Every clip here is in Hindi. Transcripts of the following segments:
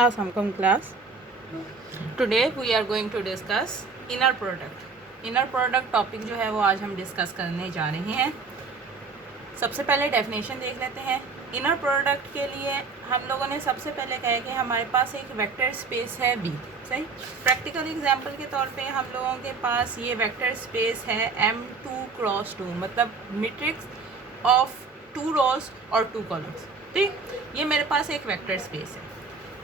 Awesome class. Today we are going to discuss inner product. Inner product topic जो है वो आज हम डिस्कस करने जा रहे हैं. सबसे पहले डेफिनेशन देख लेते हैं. इनर प्रोडक्ट के लिए हम लोगों ने सबसे पहले कहा कि हमारे पास एक वेक्टर स्पेस है V. सही. प्रैक्टिकल एग्जांपल के तौर पे हम लोगों के पास ये वेक्टर स्पेस है M2 क्रॉस 2, मतलब मैट्रिक्स ऑफ 2 रोज और 2 कॉलम्स. ठीक, ये मेरे पास एक वेक्टर स्पेस है.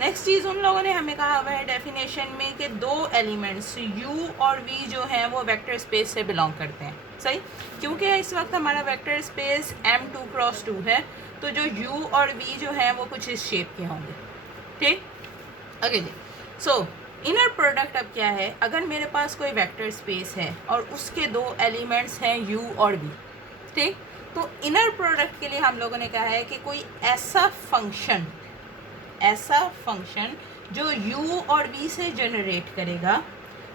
नेक्स्ट चीज़ उन लोगों ने हमें कहा हुआ है डेफिनेशन में कि दो एलिमेंट्स U और V जो हैं वो वेक्टर स्पेस से बिलोंग करते हैं. सही, क्योंकि इस वक्त हमारा वेक्टर स्पेस M2 क्रॉस 2 है, तो जो U और V जो हैं वो कुछ इस शेप के होंगे. ठीक, ओके जी. सो इनर प्रोडक्ट अब क्या है, अगर मेरे पास कोई वेक्टर स्पेस है और उसके दो एलिमेंट्स हैं U और V. ठीक, तो इनर प्रोडक्ट के लिए हम लोगों ने कहा है कि कोई ऐसा फंक्शन जो U और V से जनरेट करेगा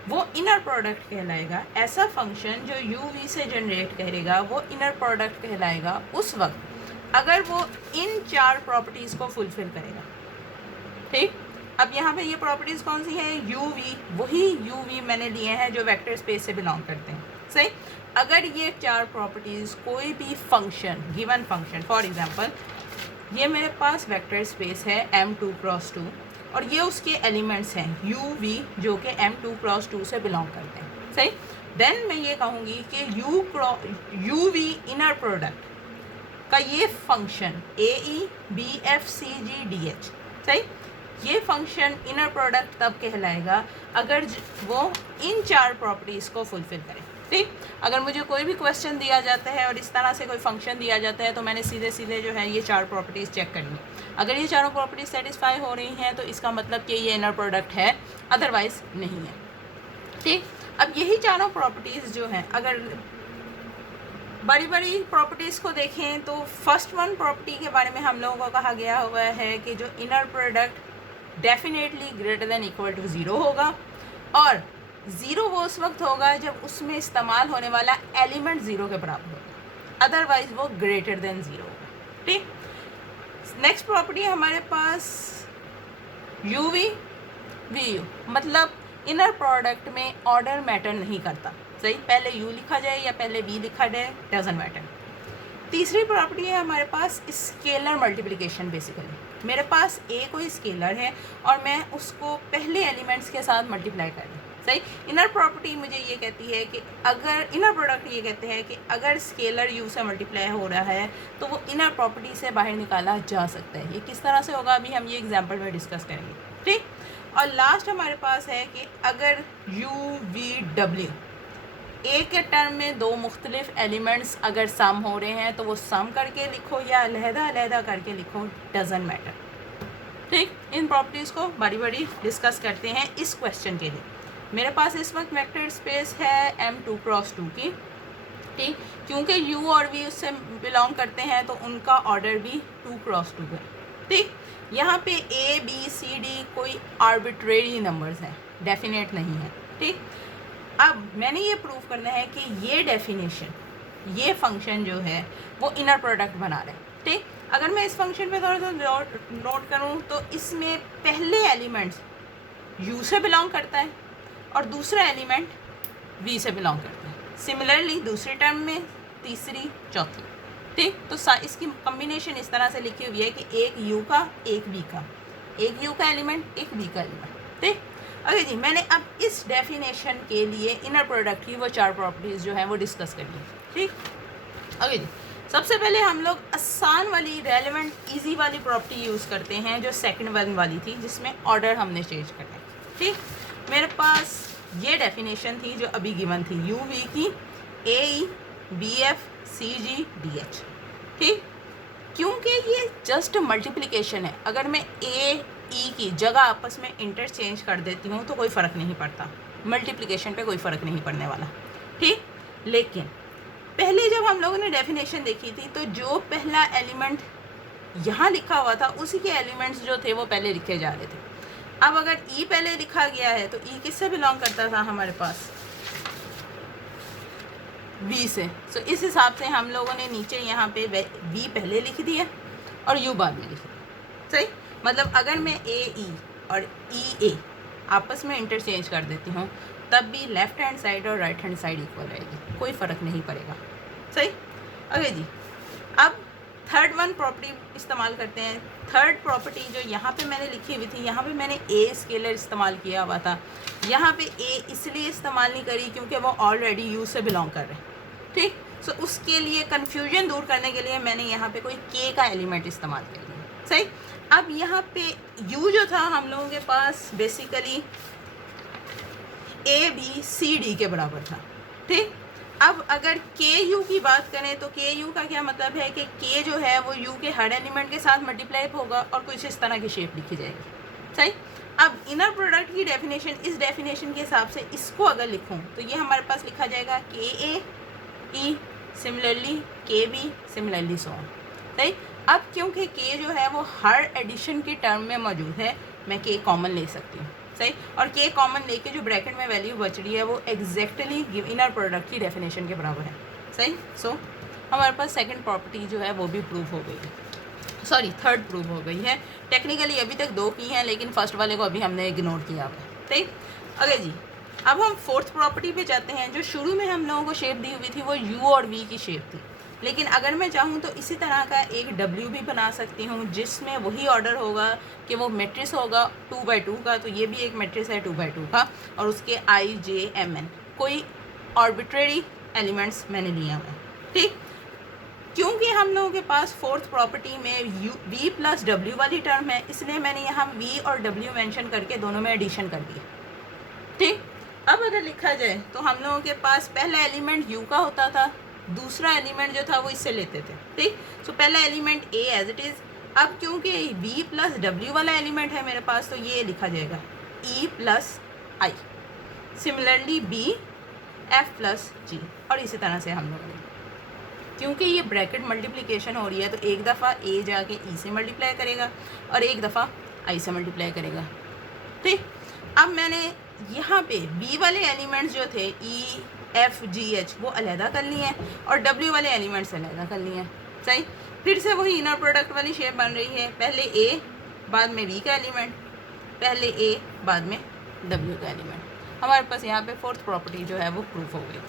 वो इनर प्रोडक्ट कहलाएगा. ऐसा फंक्शन जो U V से जनरेट करेगा वो इनर प्रोडक्ट कहलाएगा उस वक्त अगर वो इन 4 प्रॉपर्टीज़ को फुलफिल करेगा. ठीक, अब यहाँ पे ये प्रॉपर्टीज़ कौन सी हैं? U V, वही U V मैंने लिए हैं जो वेक्टर स्पेस से बिलोंग करते हैं. सही, अगर ये 4 प्रॉपर्टीज़ कोई भी function, given function, for example ये मेरे पास वेक्टर स्पेस है M2 क्रॉस 2 और ये उसके एलिमेंट्स हैं U V जो कि M2 क्रॉस 2 से बिलोंग करते हैं. सही, देन मैं ये कहूँगी कि U V इनर प्रोडक्ट का ये function AE BF CG DH. सही, ये फंक्शन इनर प्रोडक्ट तब कहलाएगा अगर वो इन 4 प्रॉपर्टीज़ को फुलफिल करे. ठीक, अगर मुझे कोई भी क्वेश्चन दिया जाता है और इस तरह से कोई फंक्शन दिया जाता है तो मैंने सीधे सीधे जो है ये 4 प्रॉपर्टीज़ चेक करनी है. अगर ये चारों प्रॉपर्टीज़ सेटिस्फाई हो रही हैं तो इसका मतलब कि ये इनर प्रोडक्ट है, अदरवाइज़ नहीं है. ठीक, अब यही चारों प्रॉपर्टीज़ जो हैं, अगर बड़ी बड़ी प्रॉपर्टीज़ को देखें तो फर्स्ट वन प्रॉपर्टी के बारे में हम लोगों को कहा गया हुआ है कि जो inner product definitely greater than equal to 0 होगा, और 0 वो उस वक्त होगा जब उसमें इस्तेमाल होने वाला एलिमेंट 0 के बराबर होगा, अदरवाइज वो ग्रेटर देन 0 होगा. ठीक, नेक्स्ट प्रॉपर्टी हमारे पास UV VU, मतलब इनर प्रोडक्ट में ऑर्डर मैटर नहीं करता. सही, पहले U लिखा जाए या पहले V लिखा जाए, डजंट मैटर. तीसरी प्रॉपर्टी है हमारे पास स्केलर मल्टीप्लिकेशन. बेसिकली मेरे पास A कोई स्केलर है और मैं उसको पहले एलिमेंट्स के साथ मल्टीप्लाई कर दूँ. सही, इनर प्रॉपर्टी मुझे ये कहती है कि अगर इनर प्रोडक्ट ये कहते हैं कि अगर स्केलर U से मल्टीप्लाई हो रहा है तो वो इनर प्रॉपर्टी से बाहर निकाला जा सकता है. ये किस तरह से होगा अभी हम ये एग्जांपल में डिस्कस करेंगे. ठीक, और लास्ट हमारे पास है कि अगर U V W एक के टर्म में दो मुख्तलिफ एलिमेंट्स अगर सम हो रहे हैं तो वो सम करके लिखो या अलहदा करके लिखो, डजंट मैटर. ठीक, इन प्रॉपर्टीज़ को बारी बारी डिस्कस करते हैं. इस क्वेश्चन के लिए मेरे पास इस वक्त वेक्टर स्पेस है M2 क्रॉस 2 की. ठीक, क्योंकि U और V उससे बिलोंग करते हैं तो उनका ऑर्डर भी 2 क्रॉस 2 है. ठीक, यहाँ पे A B C D कोई आर्बिट्रेरी नंबर्स हैं, डेफिनेट नहीं है. ठीक, अब मैंने ये प्रूव करना है कि ये डेफिनेशन, ये फंक्शन जो है वो इनर प्रोडक्ट बना रहा है. ठीक, अगर मैं इस फंक्शन पे थोड़ा सा नोट करूँ तो इसमें पहले एलिमेंट्स U से बिलोंग करता है और दूसरा एलिमेंट V से बिलोंग करता है. सिमिलरली दूसरी टर्म में तीसरी, चौथी. ठीक, तो इसकी कम्बिनेशन इस तरह से लिखी हुई है कि एक U का, एक V का, एक U का एलिमेंट, एक V का एलिमेंट. ठीक, ओके जी. मैंने अब इस डेफिनेशन के लिए इनर प्रोडक्ट की वो 4 प्रॉपर्टीज़ जो हैं वो डिस्कस कर ली. ठीक, ओके जी. सबसे पहले हम लोग आसान वाली, रेलेवेंट, इजी वाली प्रॉपर्टी यूज़ करते हैं जो सेकंड वन वाली थी, जिसमें ऑर्डर हमने चेंज करना है. ठीक, मेरे पास ये डेफिनेशन थी जो अभी गिवन थी U V की, AE BF CG DH. ठीक, क्योंकि ये जस्ट मल्टीप्लिकेशन है, अगर मैं A E की जगह आपस में इंटरचेंज कर देती हूँ तो कोई फ़र्क नहीं पड़ता, मल्टीप्लिकेशन पे कोई फ़र्क नहीं पड़ने वाला. ठीक, लेकिन पहले जब हम लोगों ने डेफिनेशन देखी थी तो जो पहला एलिमेंट यहाँ लिखा हुआ था उसी के एलिमेंट्स जो थे वो पहले लिखे जा रहे थे. अब अगर E पहले लिखा गया है तो E किससे बिलोंग करता था हमारे पास? V से. सो इस हिसाब से हम लोगों ने नीचे यहाँ पे V पहले लिख दिया और U बाद में लिख दिया. सही, मतलब अगर मैं AE और ई ए आपस में इंटरचेंज कर देती हूँ, तब भी लेफ्ट हैंड साइड और राइट हैंड साइड इक्वल रहेगी, कोई फ़र्क नहीं पड़ेगा। सही। ओके जी, अब थर्ड वन प्रॉपर्टी इस्तेमाल करते हैं। थर्ड प्रॉपर्टी जो यहाँ पे मैंने लिखी हुई थी, यहाँ पे मैंने ए स्केलर इस्तेमाल किया हुआ था, यहाँ पे ए इसलिए इस्तेमाल नहीं करी क्योंकि वो ऑलरेडी यू से बिलोंग कर रहे हैं। ठीक, सो उसके लिए कन्फ्यूजन दूर करने के लिए मैंने यहाँ पे कोई के का एलिमेंट इस्तेमाल कर लिया। सही। अब यहाँ पे यू जो था हम लोगों के पास basically A B C D के बराबर था। ठीक, अब अगर के यू की बात करें तो के यू का क्या मतलब है कि के जो है वो यू के हर एलिमेंट के साथ मल्टीप्लाई होगा और कुछ इस तरह की शेप लिखी जाएगी। सही। अब इनर प्रोडक्ट की डेफिनेशन, इस डेफिनेशन के हिसाब से इसको अगर लिखूं तो ये हमारे पास लिखा जाएगा के ए ई सिमिलरली के बी सिमिलरली सो ऑन। सही। अब क्योंकि के जो है वो हर एडिशन के टर्म में मौजूद है, मैं के कॉमन ले सकती हूँ। सही। और के कॉमन लेके जो ब्रैकेट में वैल्यू बच रही है वो एग्जैक्टली इनर प्रोडक्ट की डेफिनेशन के बराबर है। सही। सो हमारे पास सेकंड प्रॉपर्टी जो है वो भी प्रूव हो गई है, सॉरी थर्ड प्रूव हो गई है। टेक्निकली अभी तक दो की हैं, लेकिन फर्स्ट वाले को अभी हमने इग्नोर किया हुआ है। ठीक। अगर जी अब हम फोर्थ प्रॉपर्टी पे जाते हैं। जो शुरू में हम लोगों को शेप दी हुई थी वो यू और वी की शेप थी, लेकिन अगर मैं चाहूँ तो इसी तरह का एक डब्ल्यू भी बना सकती हूँ जिसमें वही ऑर्डर होगा कि वो मैट्रिक्स होगा 2x2 का, तो ये भी एक मैट्रिक्स है 2x2 का, और उसके आई जे एम एन कोई आर्बिट्रेरी एलिमेंट्स मैंने लिया हुआ है। ठीक, क्योंकि हम लोगों के पास फोर्थ प्रॉपर्टी में यू वी प्लस डब्ल्यू वाली टर्म है, इसलिए मैंने यहाँ वी और डब्ल्यू मेंशन करके दोनों में एडिशन कर दिया। ठीक, अब अगर लिखा जाए तो हम लोगों के पास पहला एलिमेंट यू का होता था, दूसरा एलिमेंट जो था वो इससे लेते थे। ठीक, सो पहला element A as it is. अब क्योंकि वी प्लस डब्ल्यू वाला एलिमेंट है मेरे पास, तो ये लिखा जाएगा E plus I, similarly B F plus G, और इसी तरह से हम लोग क्योंकि ये ब्रैकेट मल्टीप्लिकेशन हो रही है तो एक दफ़ा ए जाके ई से मल्टीप्लाई करेगा और एक दफ़ा आई से मल्टीप्लाई करेगा। ठीक, अब मैंने यहाँ पे बी वाले एलिमेंट्स जो थे ई एफ जी एच वो अलहदा कर लिए हैं और डब्ल्यू वाले एलिमेंट्स अलहदा कर लिए हैं। सही, फिर से वही इनर प्रोडक्ट वाली शेप बन रही है, पहले ए बाद में वी का एलिमेंट, पहले ए बाद में डब्ल्यू का एलिमेंट। हमारे पास यहाँ पे फोर्थ प्रॉपर्टी जो है वो प्रूफ हो गई।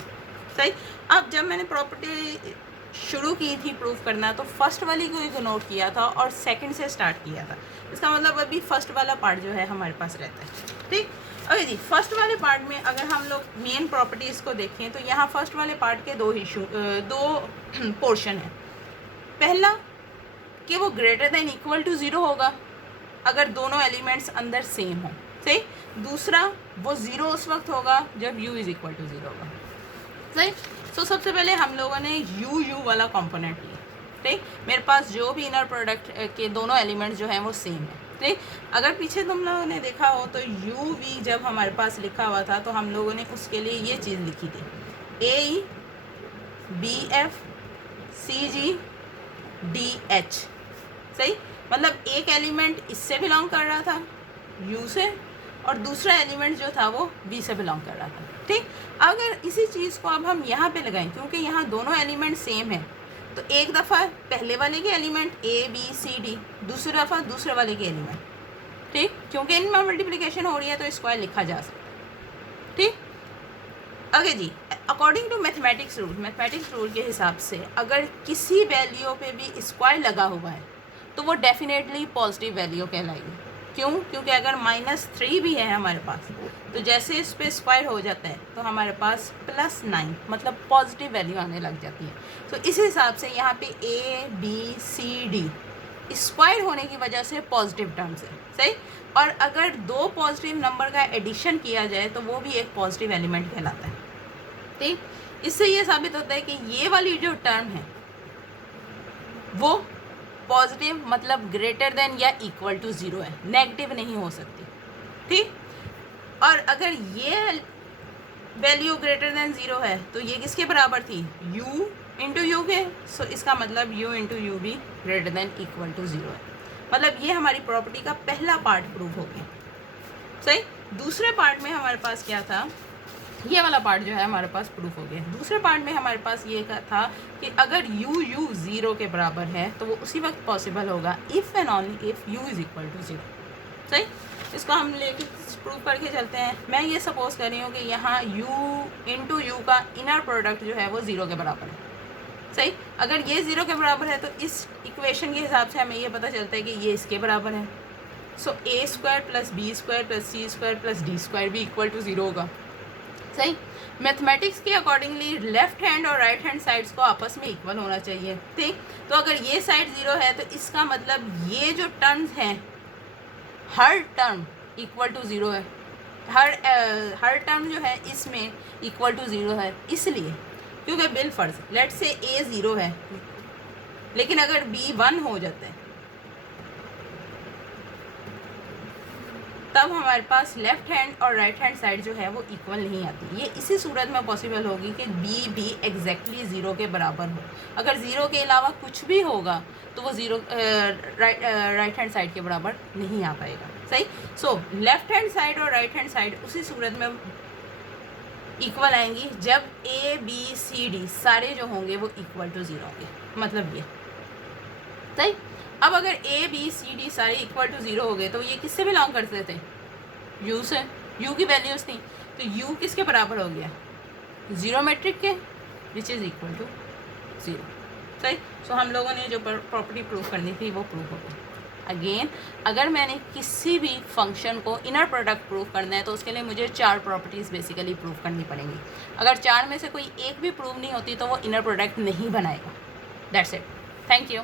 सही, अब जब मैंने प्रॉपर्टी शुरू की थी प्रूफ करना तो फर्स्ट वाली को इग्नोर किया था और सेकंड से स्टार्ट किया था, इसका मतलब अभी फर्स्ट वाला पार्ट जो है हमारे पास रहता है। ठीक, ओके जी, फर्स्ट वाले पार्ट में अगर हम लोग मेन प्रॉपर्टीज़ को देखें तो यहाँ फर्स्ट वाले पार्ट के दो पोर्शन हैं। पहला कि वो greater than equal to zero होगा अगर दोनों एलिमेंट्स अंदर सेम हों। सही, दूसरा वो ज़ीरो उस वक्त होगा जब u is equal to zero होगा। सही, सो सबसे पहले हम लोगों ने यू वाला कंपोनेंट लिया। ठीक, मेरे पास जो भी इनर प्रोडक्ट के दोनों एलिमेंट्स जो हैं वो सेम है। ठीक, अगर पीछे तुम लोगों ने देखा हो तो यू वी जब हमारे पास लिखा हुआ था तो हम लोगों ने उसके लिए ये चीज़ लिखी थी A E B F C G D H. सही, मतलब एक एलिमेंट इससे बिलोंग कर रहा था यू से और दूसरा एलिमेंट जो था वो बी से बिलोंग कर रहा था। ठीक, अगर इसी चीज़ को अब हम यहाँ पे लगाएं क्योंकि यहाँ दोनों एलिमेंट सेम है तो एक दफ़ा पहले वाले के element A B C D, दूसरी दफ़ा दूसरे वाले के एलिमेंट। ठीक, क्योंकि इनमें मल्टीप्लिकेशन हो रही है तो स्क्वायर लिखा जा सकता। ठीक, ओके जी, अकॉर्डिंग टू मैथमेटिक्स रूल के हिसाब से अगर किसी वैल्यू पे भी स्क्वायर लगा हुआ है तो वो डेफिनेटली पॉजिटिव वैल्यू कहलाएगी। क्यों? क्योंकि अगर -3 भी है हमारे पास तो जैसे इस पे स्क्वायर हो जाता है तो हमारे पास +9 मतलब पॉजिटिव वैल्यू आने लग जाती है। तो इस हिसाब से यहाँ पे A B C D square होने की वजह से पॉजिटिव टर्म्स है। सही, और अगर दो पॉजिटिव नंबर का एडिशन किया जाए तो वो भी एक पॉजिटिव एलिमेंट कहलाता है। ठीक, इससे ये साबित होता है कि ये वाली जो टर्म है वो पॉजिटिव मतलब ग्रेटर देन या इक्वल टू ज़ीरो है, नेगेटिव नहीं हो सकती। ठीक, और अगर ये वैल्यू ग्रेटर देन ज़ीरो है तो ये किसके बराबर थी? u इंटू यू के। सो इसका मतलब u इंटू यू भी greater than equal to zero है। मतलब ये हमारी प्रॉपर्टी का पहला पार्ट प्रूव हो गया। सही, दूसरे पार्ट में हमारे पास क्या था? ये वाला पार्ट जो है हमारे पास प्रूफ हो गया। दूसरे पार्ट में हमारे पास ये था कि अगर u 0 के बराबर है तो वो उसी वक्त पॉसिबल होगा if and only if u is equal to 0। सही, इसको हम लेके प्रूव करके चलते हैं। मैं ये सपोज कर रही हूँ कि यहाँ u इंटू यू का इनर प्रोडक्ट जो है वो 0 के बराबर है। सही, अगर ये 0 के बराबर है तो इस इक्वेशन के हिसाब से हमें ये पता चलता है कि ये इसके बराबर है। So A square plus B square plus C square plus D square भी इक्वल टू 0 होगा। सही, मैथमेटिक्स के अकॉर्डिंगली लेफ्ट हैंड और राइट हैंड साइड्स को आपस में इक्वल होना चाहिए। ठीक, तो अगर ये साइड 0 है तो इसका मतलब ये जो टर्म्स हैं हर टर्म इक्वल टू 0 है। हर टर्म जो है इसमें इक्वल टू 0 है, इसलिए क्योंकि बिल फर्ज लेट से ए 0 है लेकिन अगर बी 1 हो जाता है तब हमारे पास लेफ्ट हैंड और राइट हैंड साइड जो है वो इक्वल नहीं आती। ये इसी सूरत में पॉसिबल होगी कि बी भी एग्जैक्टली 0 के बराबर हो। अगर 0 के अलावा कुछ भी होगा तो वो 0 राइट हैंड साइड के बराबर नहीं आ पाएगा। सही, सो लेफ्ट हैंड साइड और राइट हैंड साइड उसी सूरत में इक्वल आएंगी जब ए बी सी डी सारे जो होंगे वो इक्वल टू 0 होंगे। मतलब ये सही। अब अगर ए बी सी डी सारे इक्वल टू 0 हो गए तो ये किससे बिलोंग करते थे? यू से। यू की वैल्यूज़ थी तो यू किसके बराबर हो गया? जीरोमेट्रिक के, विच इज़ इक्वल टू 0। सही, सो हम लोगों ने जो प्रॉपर्टी प्रूव करनी थी वो प्रूव हो गई। अगेन, अगर मैंने किसी भी फंक्शन को इनर प्रोडक्ट प्रूव करना है तो उसके लिए मुझे 4 प्रॉपर्टीज़ बेसिकली प्रूव करनी पड़ेंगी। अगर 4 में से कोई एक भी प्रूव नहीं होती तो वो इनर प्रोडक्ट नहीं बनाएगा। That's it, thank you.